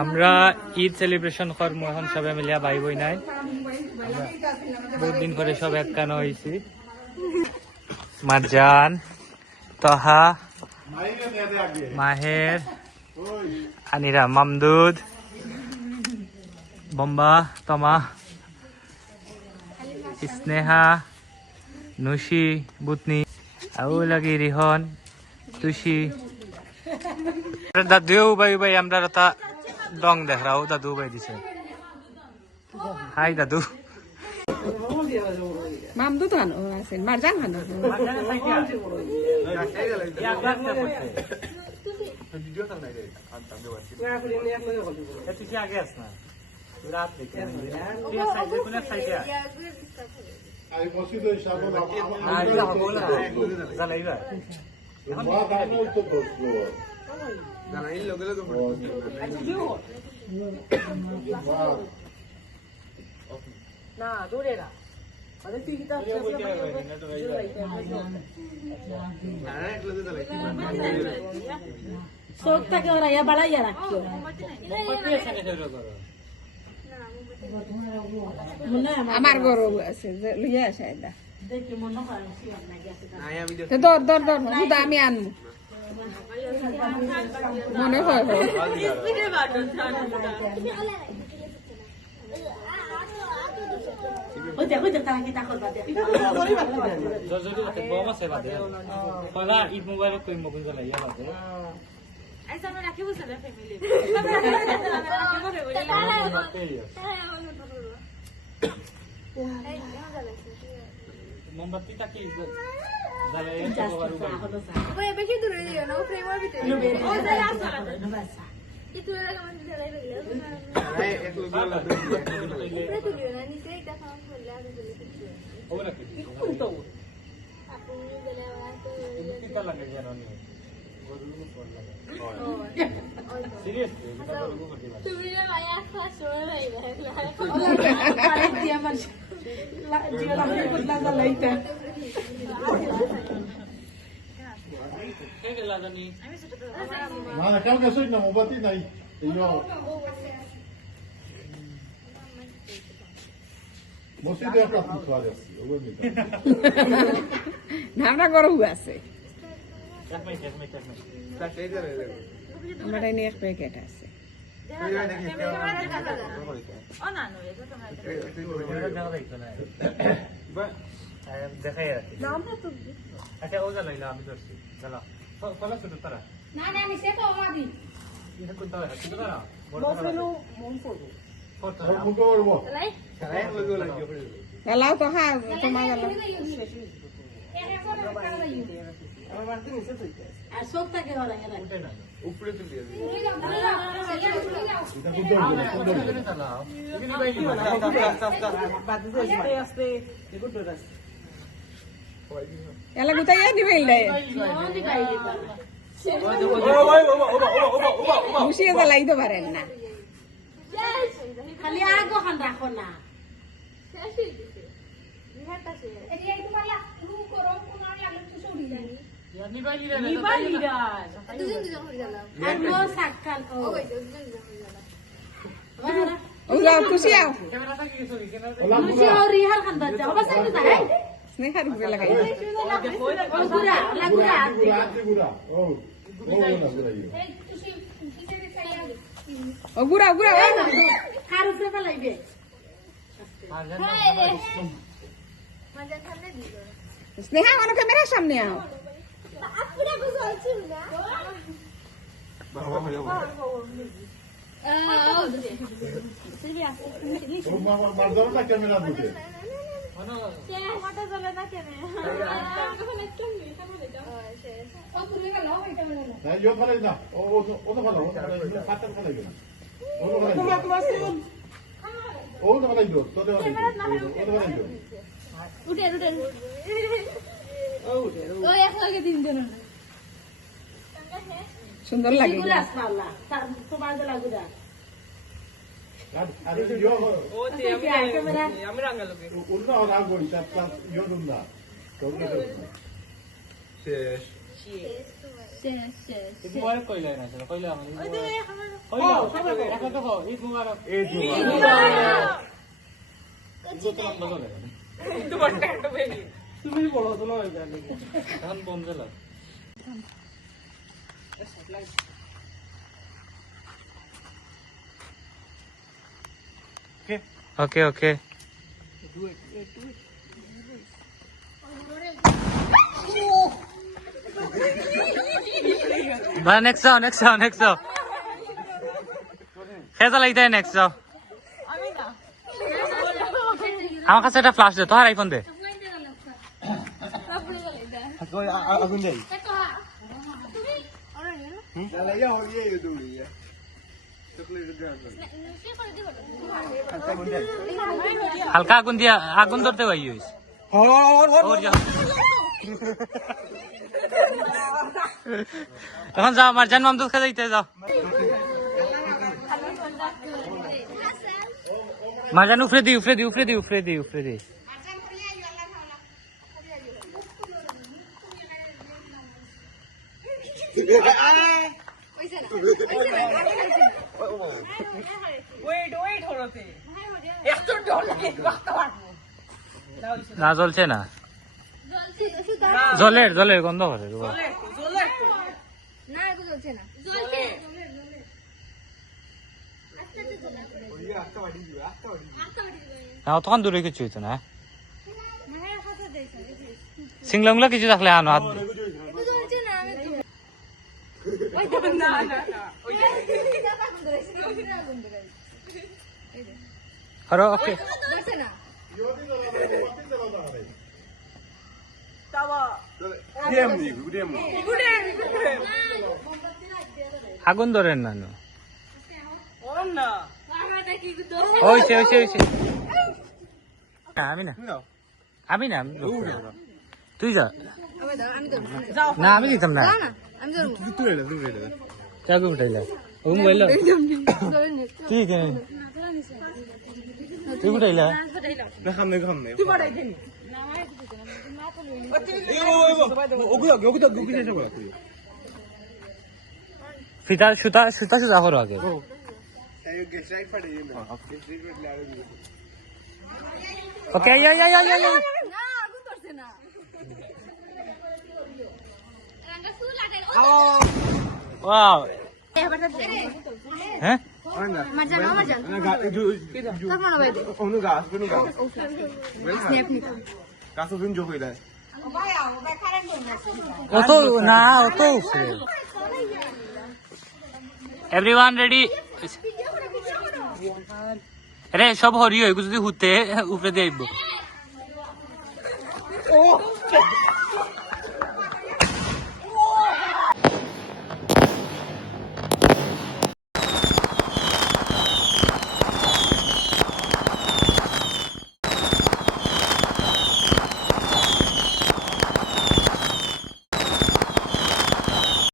আমরা ঈদ সেলিব্রেশন করবো এখন সবাই মিলিয়া ভাই বই নাই বহুত দিন পরে সব একখান হয়েছি মারজান তহা মাহের আনিরা মামদুদ বম্বা তমা স্নেহা নুশি বুতনি আউ লাগি রিহন তুষি দাদু উবাই উবাই আমরা তা ডং দেখ রাও দাদু উবাই দিছে হাই দাদু মামদুদ খান আছেন মারজান খান আগে আস না রাত না দূরে না চোখটাকে ওরা ইয়া বাড়াইয়া রাখিও আমার গরু আছে লইয়া আসে দর দর দর হুদা আমি আনবো মনে হয় ঈদ মোবাইল কই মোবাইল জ্বালাইয়া বাদে মোমবাতি তাকি কেউ গেছো না মোমবাতি নাই মসজিদে একটা খাওয়া যাচ্ছে ধামরা গরু আছে আমার নিয়ে এক প্যাকেট আছে দেখাই আচ্ছা ও জ্বালাইলা আমি ধরছি জ্বালা কলা ছোট তারা লাও তো হ্যাঁ তোমার এলা গুতাইয়া দিবেন মুশিয়ে জ্বালাইতে পারেন না খালি আগো খান রাখো না খুশি আও স্নেহার ঘুরে লাগাই ও গুড়া গুড়া স্নেহা অন্য ক্যামেরার সামনে আও ক্যামেরা দুটো সুন্দর লাগে শেষ ঈদ মুবারক কইলাই না চলো কইলা আমি কইলা এখন তো ঈদ মুবারক ঈদ মুবারক তুমি বলো তো নয় এখন বম দিলা ওকে ওকে বা নেক্সট যাও খেজা লাগতে নেক্সট যাও আমার কাছে একটা ফ্লাশ দে তোর আইফোন দে আগুন যাই হালকা আগুন দিয়া আগুন ধরতে পাই এখন যাও আমার জান মামদুদ খাইতে যাও মাজান উফরে দি না জ্বলছে না জলের গন্ধ করে তখন দূরে কিছু হইতো না সিংলাংলা কিছু থাকলে আনো হাত আরো ওকে আগুন ধরেন না হইছে আমি না তুই যা না আমি দিতাম না চাকু উঠাইলা ও মোবাইল তুই তুই উঠাইলা ফিতা সুতা করো আগে ওকে ওয়াও হ্যাঁ অত না অত এভরিওয়ান রেডি আরে সব হরি হয়ে যদি হুতে উপরে দিয়ে আইব